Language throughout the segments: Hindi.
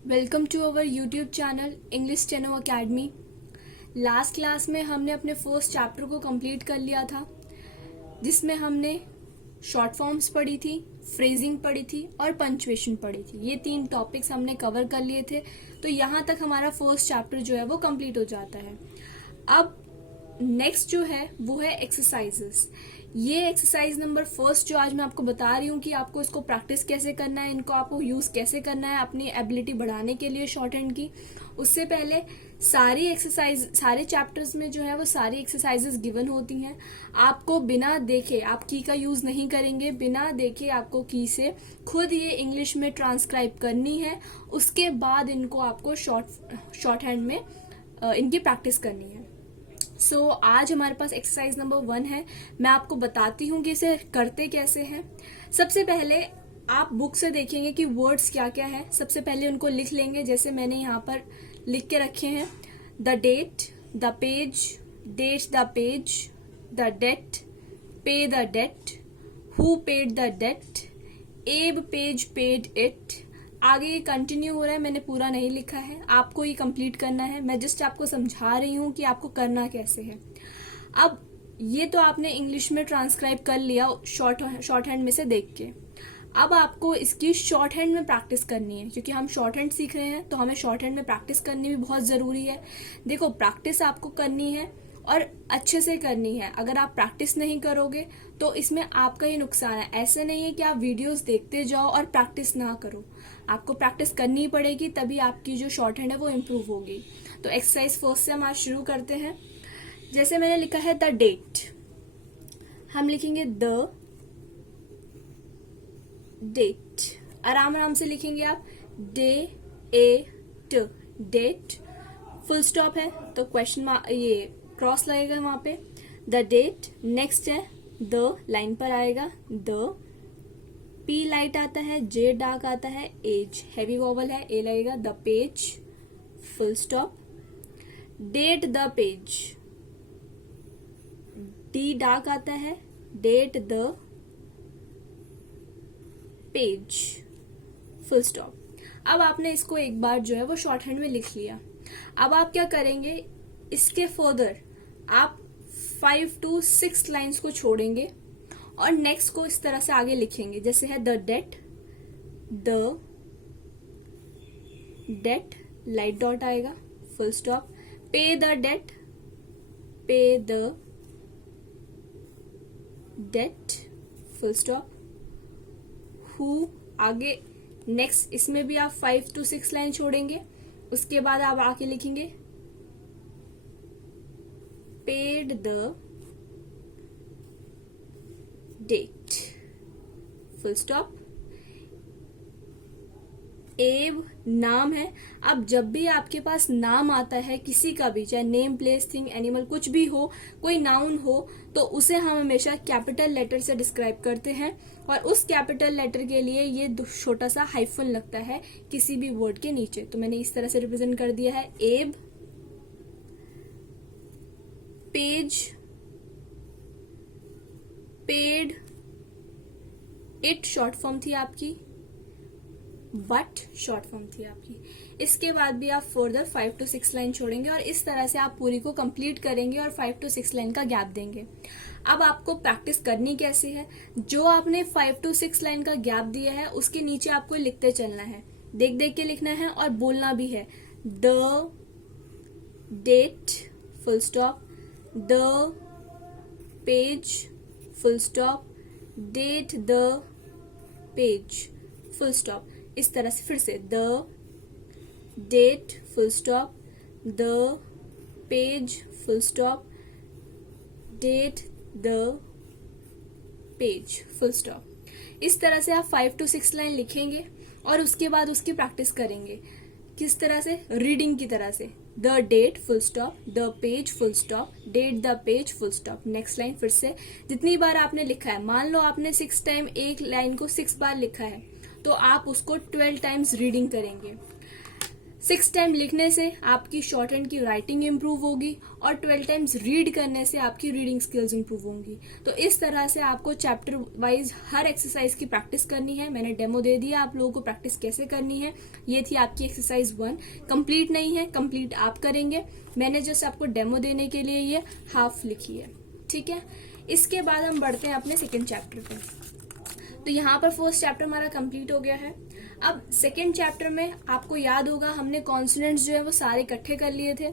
Welcome to our YouTube channel English steno academy. Last class में हमने अपने फर्स्ट चैप्टर को कंप्लीट कर लिया था, जिसमें हमने शॉर्ट फॉर्म्स पढ़ी थी, फ्रेजिंग पढ़ी थी और पंक्चुएशन पढ़ी थी। ये 3 टॉपिक्स हमने कवर कर लिए थे। तो यहाँ तक हमारा फर्स्ट चैप्टर जो है वो कंप्लीट हो जाता है। अब नेक्स्ट जो है वो है एक्सरसाइजेस। ये एक्सरसाइज नंबर फर्स्ट जो आज मैं आपको बता रही हूँ कि आपको इसको प्रैक्टिस कैसे करना है, इनको आपको यूज कैसे करना है अपनी एबिलिटी बढ़ाने के लिए शॉर्ट हैंड की। उससे पहले सारी एक्सरसाइज, सारे चैप्टर्स में जो है वो सारी एक्सरसाइजेस गिवन होती हैं। आपको बिना देखे, आप की का यूज नहीं करेंगे, बिना देखे आपको की से खुद ये इंग्लिश में ट्रांसक्राइब करनी है। उसके बाद इनको आपको शॉर्ट हैंड में इनकी प्रैक्टिस करनी है। सो आज हमारे पास एक्सरसाइज नंबर 1 है। मैं आपको बताती हूँ कि इसे करते कैसे हैं। सबसे पहले आप बुक से देखेंगे कि वर्ड्स क्या क्या है। सबसे पहले उनको लिख लेंगे, जैसे मैंने यहाँ पर लिख के रखे हैं। The date, the page, date the page, the date, pay the date, who paid the date, एब पेज पेड इट। आगे ये कंटिन्यू हो रहा है, मैंने पूरा नहीं लिखा है, आपको ये कंप्लीट करना है। मैं जस्ट आपको समझा रही हूँ कि आपको करना कैसे है। अब ये तो आपने इंग्लिश में ट्रांसक्राइब कर लिया शॉर्ट हैंड में से देख के। अब आपको इसकी शॉर्ट हैंड में प्रैक्टिस करनी है, क्योंकि हम शॉर्ट हैंड सीख रहे हैं तो हमें शॉर्ट हैंड में प्रैक्टिस करनी भी बहुत जरूरी है। देखो, प्रैक्टिस आपको करनी है और अच्छे से करनी है। अगर आप प्रैक्टिस नहीं करोगे तो इसमें आपका ही नुकसान है। ऐसे नहीं है कि आप वीडियोस देखते जाओ और प्रैक्टिस ना करो, आपको प्रैक्टिस करनी पड़ेगी, तभी आपकी जो शॉर्ट हैंड है वो इम्प्रूव होगी। तो एक्सरसाइज फर्स्ट से हम आज शुरू करते हैं। जैसे मैंने लिखा है द डेट, हम लिखेंगे द डेट। आराम आराम से लिखेंगे आप, डे ए ट, डेट। फुल स्टॉप है तो क्वेश्चन ये क्रॉस लगेगा वहां पे। The date. नेक्स्ट है द, लाइन पर आएगा द, पी लाइट आता है, जे डार्क आता है, एज हैवी वॉवल है, ए लगेगा। The page, full stop. Date the page, D dark आता है, date the page, full stop. अब आपने इसको एक बार जो है वो शॉर्ट हैंड में लिख लिया। अब आप क्या करेंगे, इसके फर्दर आप 5 to 6 लाइन्स को छोड़ेंगे और नेक्स्ट को इस तरह से आगे लिखेंगे। जैसे है the date, the date, light dot आएगा, full stop. Pay the date, pay the date, full stop. हु, आगे नेक्स्ट इसमें भी आप 5 to 6 लाइन छोड़ेंगे। उसके बाद आप आके लिखेंगे paid the date, full stop. एब नाम है। अब जब भी आपके पास नाम आता है किसी का भी, चाहे नेम, प्लेस, थिंग, एनिमल, कुछ भी हो, कोई नाउन हो, तो उसे हम हमेशा कैपिटल लेटर से डिस्क्राइब करते हैं। और उस कैपिटल लेटर के लिए ये छोटा सा हाइफन लगता है किसी भी वर्ड के नीचे। तो मैंने इस तरह से रिप्रेजेंट कर दिया है। एब, page, paid, it short form थी आपकी, वट शॉर्ट फॉर्म थी आपकी। इसके बाद भी आप फर्दर 5 to 6 लाइन छोड़ेंगे और इस तरह से आप पूरी को कंप्लीट करेंगे और 5 to 6 लाइन का गैप देंगे। अब आपको प्रैक्टिस करनी कैसे है, जो आपने 5 to 6 लाइन का गैप दिया है उसके नीचे आपको लिखते चलना है, देख देख के लिखना है और बोलना भी है। The date, full stop, the page, full stop, date the page, full stop. इस तरह से फिर से the date, full stop, the page, full stop, date the page, full stop. इस तरह से आप 5 to 6 लाइन लिखेंगे और उसके बाद उसकी प्रैक्टिस करेंगे। किस तरह से, रीडिंग की तरह से। The date, full stop, the page, full stop, date the page, full stop. Next line फिर से जितनी बार आपने लिखा है, मान लो आपने 6 टाइम एक लाइन को 6 बार लिखा है, तो आप उसको 12 टाइम्स रीडिंग करेंगे। 6 टाइम लिखने से आपकी शॉर्ट हैंड की राइटिंग इंप्रूव होगी और 12 टाइम्स रीड करने से आपकी रीडिंग स्किल्स इंप्रूव होंगी। तो इस तरह से आपको चैप्टर वाइज हर एक्सरसाइज की प्रैक्टिस करनी है। मैंने डेमो दे दिया आप लोगों को प्रैक्टिस कैसे करनी है। ये थी आपकी एक्सरसाइज 1। कंप्लीट नहीं है, कंप्लीट आप करेंगे। मैंने जस्ट आपको डेमो देने के लिए ये हाफ लिखी है, ठीक है। इसके बाद हम बढ़ते हैं अपने सेकेंड चैप्टर पे। तो यहाँ पर फर्स्ट चैप्टर हमारा कंप्लीट हो गया है। अब सेकेंड चैप्टर में आपको याद होगा हमने कॉन्सोनेंट्स जो है वो सारे इकट्ठे कर लिए थे।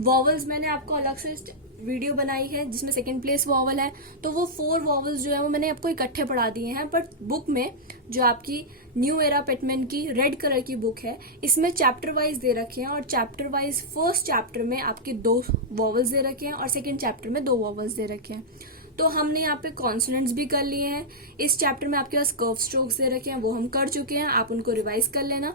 वॉवल्स मैंने आपको अलग से वीडियो बनाई है जिसमें सेकेंड प्लेस वॉवल है, तो वो 4 वॉवल्स जो है वो मैंने आपको इकट्ठे पढ़ा दिए हैं। बट बुक में जो आपकी न्यू एरा पिटमैन की रेड कलर की बुक है, इसमें चैप्टर वाइज दे रखे हैं और चैप्टर वाइज फर्स्ट चैप्टर में आपके 2 वॉवल्स दे रखे हैं और सेकेंड चैप्टर में 2 वॉवल्स दे रखे हैं। तो हमने यहाँ पे कॉन्सोनेंट्स भी कर लिए हैं। इस चैप्टर में आपके पास कर्व स्ट्रोक्स दे रखे हैं, वो हम कर चुके हैं, आप उनको रिवाइज कर लेना।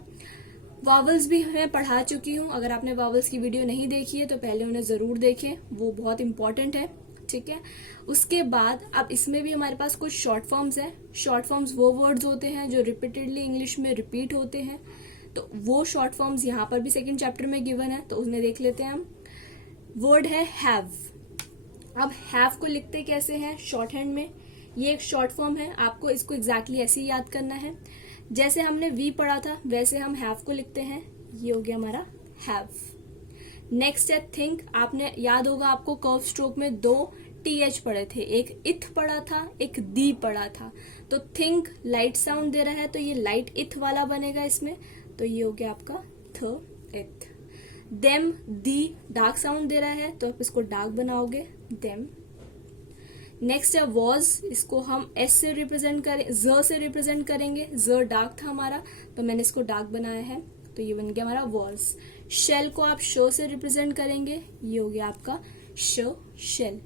वॉवल्स भी मैं पढ़ा चुकी हूँ। अगर आपने वॉवल्स की वीडियो नहीं देखी है तो पहले उन्हें जरूर देखें, वो बहुत इंपॉर्टेंट है, ठीक है। उसके बाद अब इसमें भी हमारे पास कुछ शॉर्ट फॉर्म्स है। शॉर्ट फॉर्म्स वो वर्ड्स होते हैं जो रिपीटेडली इंग्लिश में रिपीट होते हैं, तो वो शॉर्ट फॉर्म्स यहाँ पर भी सेकेंड चैप्टर में गिवन है, तो उन्हें देख लेते हैं हम। वर्ड है हैव। अब हैव को लिखते कैसे हैं शॉर्ट हैंड में, ये एक शॉर्ट फॉर्म है, आपको इसको एग्जैक्टली ऐसे ही याद करना है। जैसे हमने वी पढ़ा था वैसे हम हैव को लिखते हैं, ये हो गया हमारा हैव। नेक्स्ट है थिंक। आपने याद होगा आपको कर्व स्ट्रोक में 2 TH पढ़े थे, एक इथ पढ़ा था, एक दी पढ़ा था। तो थिंक लाइट साउंड दे रहा है तो ये लाइट इथ वाला बनेगा इसमें, तो ये हो गया आपका थ इथ। देम दी डार्क साउंड दे रहा है तो आप इसको डार्क बनाओगे, देम। नेक्स्ट है वॉज, इसको हम एस से रिप्रेजेंट करें, ज से रिप्रेजेंट करेंगे, ज डार्क था हमारा तो मैंने इसको डार्क बनाया है, तो ये बन गया हमारा वॉज। शेल को आप श से रिप्रेजेंट करेंगे, ये हो गया आपका श शेल।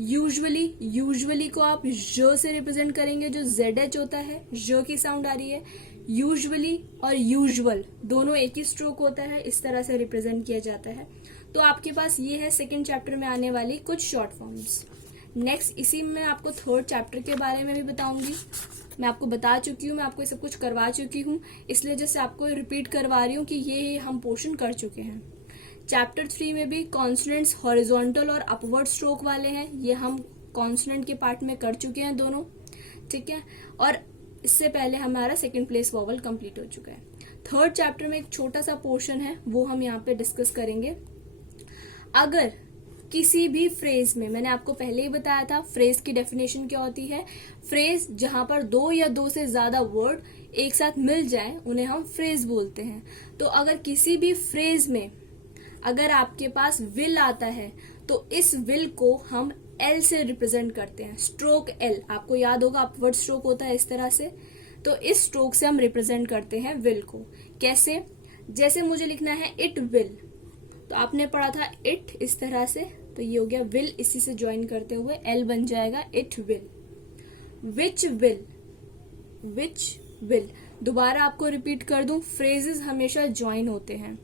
यूजुअली, यूजुअली को आप ज से रिप्रेजेंट करेंगे, जो ZH होता है, ज की साउंड आ रही है। यूजुअली और यूजुअल दोनों एक ही स्ट्रोक होता है, इस तरह से रिप्रेजेंट किया जाता है। तो आपके पास ये है सेकेंड चैप्टर में आने वाली कुछ शॉर्ट फॉर्म्स। नेक्स्ट इसी में आपको थर्ड चैप्टर के बारे में भी बताऊंगी। मैं आपको बता चुकी हूँ, मैं आपको सब कुछ करवा चुकी हूँ, इसलिए जैसे आपको रिपीट करवा रही हूँ कि ये हम पोर्शन कर चुके हैं। चैप्टर 3 में भी कॉन्सोनेंट्स हॉरिजॉन्टल और अपवर्ड स्ट्रोक वाले हैं, ये हम कॉन्सोनेंट के पार्ट में कर चुके हैं दोनों, ठीक है। और इससे पहले हमारा सेकेंड प्लेस वॉवल कंप्लीट हो चुका है। थर्ड चैप्टर में एक छोटा सा पोर्शन है, वो हम यहाँ पे डिस्कस करेंगे। अगर किसी भी फ्रेज में, मैंने आपको पहले ही बताया था फ्रेज की डेफिनेशन क्या होती है, फ्रेज जहां पर 2 या 2 से ज्यादा वर्ड एक साथ मिल जाए उन्हें हम फ्रेज बोलते हैं। तो अगर किसी भी फ्रेज में अगर आपके पास विल आता है तो इस विल को हम L से रिप्रेजेंट करते हैं, स्ट्रोक L। आपको याद होगा अपवर्ड स्ट्रोक होता है इस तरह से, तो इस स्ट्रोक से हम रिप्रेजेंट करते हैं विल को। कैसे? जैसे मुझे लिखना है इट विल, तो आपने पढ़ा था इट इस तरह से, तो ये हो गया विल, इसी से ज्वाइन करते हुए L बन जाएगा it will. Which will, which will, दोबारा आपको रिपीट कर दूं, फ्रेजेस हमेशा ज्वाइन होते हैं।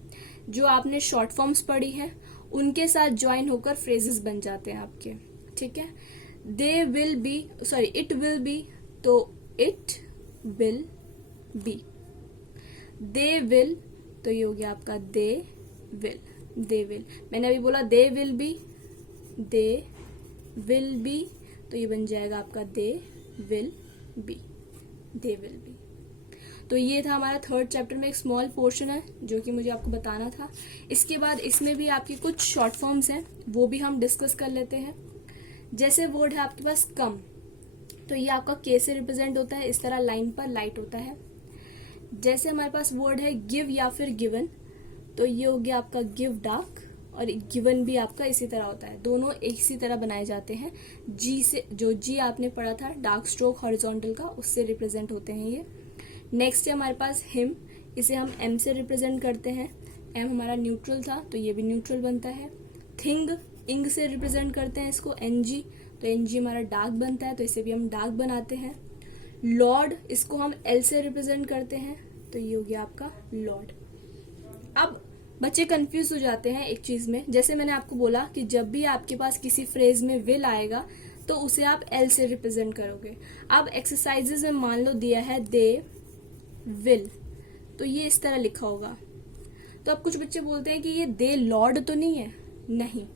जो आपने शॉर्ट फॉर्म्स पढ़ी हैं उनके साथ ज्वाइन होकर फ्रेजेस बन जाते हैं आपके, ठीक है। They will be, sorry it will be, तो it will be. They will, तो ये हो गया आपका दे विल, दे विल। मैंने अभी बोला दे will be, they will be, तो ये बन जाएगा आपका दे will be, they will be. तो ये था हमारा थर्ड चैप्टर में एक स्मॉल पोर्शन है जो कि मुझे आपको बताना था। इसके बाद इसमें भी आपकी कुछ शॉर्ट फॉर्म्स हैं, वो भी हम डिस्कस कर लेते हैं। जैसे वर्ड है आपके पास कम, तो ये आपका के से रिप्रेजेंट होता है, इस तरह लाइन पर लाइट होता है। जैसे हमारे पास वर्ड है गिव या फिर गिवन, तो ये हो गया आपका गिव डार्क, और गिवन भी आपका इसी तरह होता है, दोनों एक इसी तरह बनाए जाते हैं। जी से, जो जी आपने पढ़ा था डार्क स्ट्रोक हॉरिजॉन्टल का, उससे रिप्रेजेंट होते हैं ये। नेक्स्ट है हमारे पास हिम, इसे हम एम से रिप्रेजेंट करते हैं, एम हमारा न्यूट्रल था तो ये भी न्यूट्रल बनता है। थिंग, इंग से रिप्रेजेंट करते हैं इसको, एनजी, तो एनजी हमारा डार्क बनता है, तो इसे भी हम डार्क बनाते हैं। लॉर्ड, इसको हम एल से रिप्रेजेंट करते हैं, तो ये हो गया आपका लॉर्ड। अब बच्चे कंफ्यूज हो जाते हैं एक चीज में, जैसे मैंने आपको बोला कि जब भी आपके पास किसी फ्रेज में विल आएगा तो उसे आप एल से रिप्रेजेंट करोगे। अब एक्सरसाइजेज में मान लो दिया है दे विल, तो ये इस तरह लिखा होगा। तो अब कुछ बच्चे बोलते हैं कि ये दे लॉर्ड तो नहीं है, नहीं,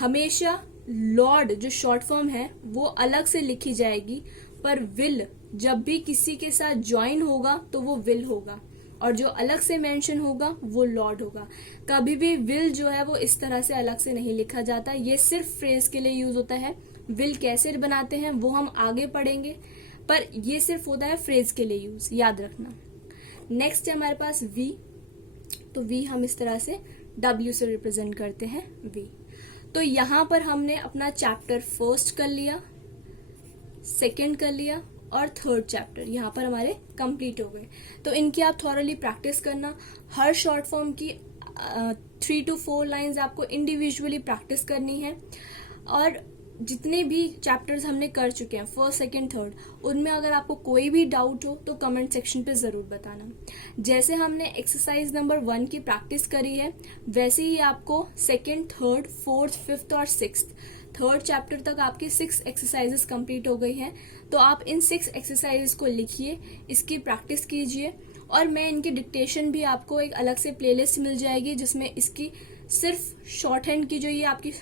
हमेशा लॉर्ड जो शॉर्ट फॉर्म है वो अलग से लिखी जाएगी, पर विल जब भी किसी के साथ ज्वाइन होगा तो वो विल होगा, और जो अलग से मेंशन होगा वो लॉर्ड होगा। कभी भी विल जो है वो इस तरह से अलग से नहीं लिखा जाता, ये सिर्फ फ्रेज के लिए यूज होता है। विल कैसे बनाते हैं वो हम आगे पढ़ेंगे, पर ये सिर्फ होता है फ्रेज के लिए यूज, याद रखना। नेक्स्ट है हमारे पास वी। तो वी हम इस तरह से W से रिप्रेजेंट करते हैं वी। तो यहाँ पर हमने अपना चैप्टर फर्स्ट कर लिया, सेकंड कर लिया और थर्ड चैप्टर यहाँ पर हमारे कंप्लीट हो गए। तो इनकी आप थॉरली प्रैक्टिस करना। हर शॉर्ट फॉर्म की 3 to 4 लाइंस आपको इंडिविजुअली प्रैक्टिस करनी है, और जितने भी चैप्टर्स हमने कर चुके हैं फर्स्ट सेकंड थर्ड, उनमें अगर आपको कोई भी डाउट हो तो कमेंट सेक्शन पे ज़रूर बताना। जैसे हमने एक्सरसाइज नंबर 1 की प्रैक्टिस करी है, वैसे ही आपको सेकंड थर्ड फोर्थ फिफ्थ और सिक्स्थ, थर्ड चैप्टर तक आपकी 6 एक्सरसाइजेस कंप्लीट हो गई हैं। तो आप इन 6 एक्सरसाइजेस को लिखिए, इसकी प्रैक्टिस कीजिए, और मैं इनकी डिक्टेशन भी आपको एक अलग से प्लेलिस्ट मिल जाएगी जिसमें इसकी सिर्फ शॉर्ट हैंड की जो ये आपकी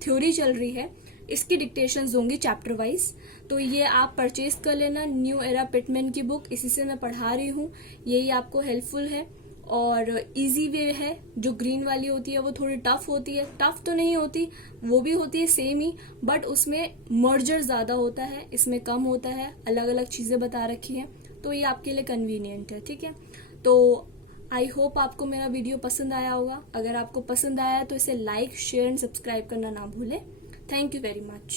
थ्योरी चल रही है इसकी डिक्टेशंस होंगी चैप्टर वाइज। तो ये आप परचेज कर लेना, न्यू एरा पिटमैन की बुक, इसी से मैं पढ़ा रही हूँ, यही आपको हेल्पफुल है और इजी वे है। जो ग्रीन वाली होती है वो थोड़ी टफ होती है, टफ तो नहीं होती, वो भी होती है सेम ही, बट उसमें मर्जर ज़्यादा होता है, इसमें कम होता है, अलग अलग चीज़ें बता रखी हैं, तो ये आपके लिए कन्वीनियंट है। ठीक है, तो आई होप आपको मेरा वीडियो पसंद आया होगा। अगर आपको पसंद आया तो इसे लाइक शेयर एंड सब्सक्राइब करना ना भूलें। Thank you very much.